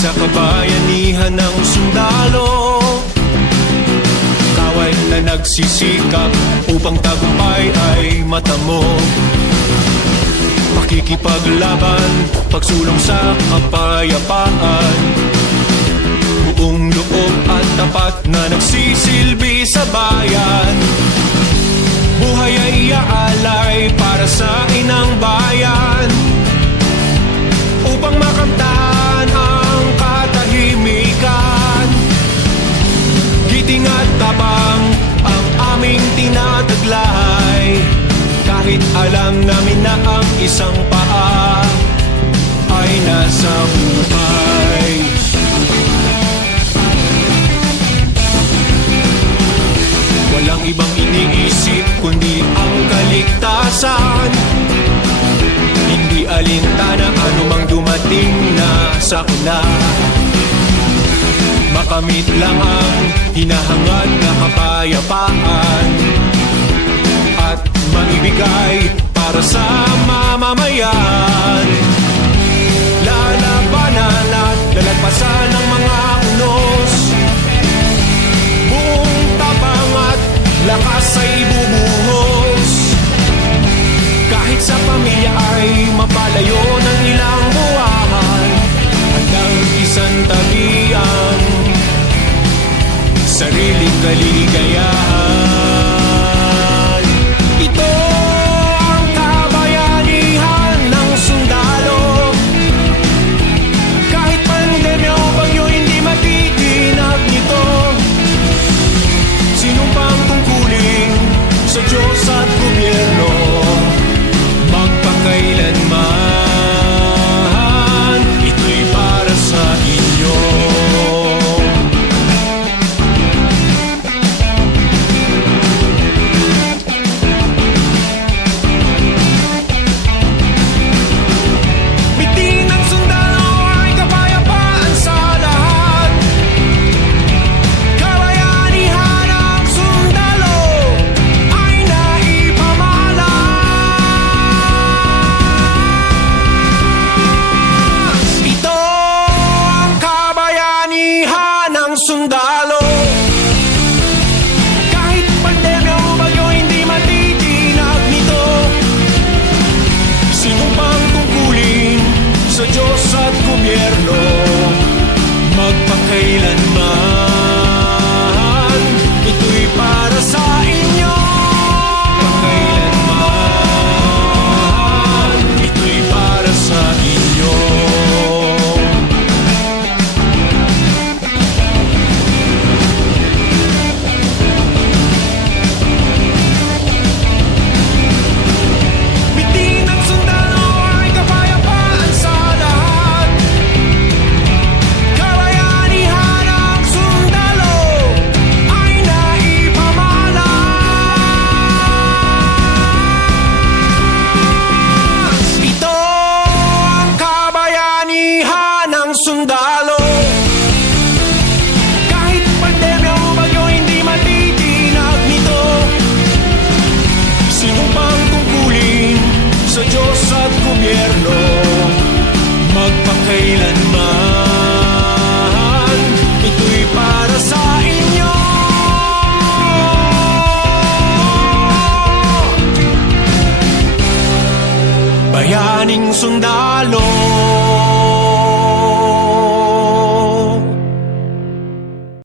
sa kabayanihan ng sundalo, kaway na nagsisikap upang tagumpay ay matamo. Pakikipaglaban, pagsulong sa kapayapaan, buong loob at tapat na nagsisilbi sa bayan. Buhay ay iaalay para sa inang bayan, upang makamtan ang katahimikan. Giting at tapang ang aming tinataglay, kahit alam namin na ang isang paa ay nasa buhay. Walang ibang iniisip kundi ang kaligtasan, hindi alintana anumang dumating na sakuna. Makamit lang ang hinahangad na kapayapaan at maibigay para sa mamamayan. Lalabanan at lalagpasan ng mga unos, buong tapang at lakas ay bubuhos. Kahit sa pamilya ay mapalayo ng ilang buwan, hanggang isang tabi ang sariling kaligayahan. Ito ang kabayanihan ng sundalo, kahit pandemya o bagyo hindi matitinag nito. Sinumpang tungkulin sa Diyos at gobyerno, magpakailanman, ito'y para sa inyo. Bitin ng sundalo ay kapayapaan sa lahat. Kabayanihan ng sundalo ay naipamalas. Ito ang kabayanihan ng sundalo, kahit pandemya o bagyo hindi matitinag nito. Sinumpang tungkulin sa Diyos at gobyerno, magpakailanman, ito'y para sa inyo. Magpakailanman, ito'y para sa inyo. Bitin ng sundalo ay kapayapaan sa lahat. Kabayanihan ng sundalo ay naipamalas. Ito ang kabayanihan ng sundalo, kahit pandemya o bagyo hindi matitinag nito. Sinumpang tungkulin sa Diyos at gobyerno, magpakailanman, ito'y para sa inyo. Bayaning sundalo,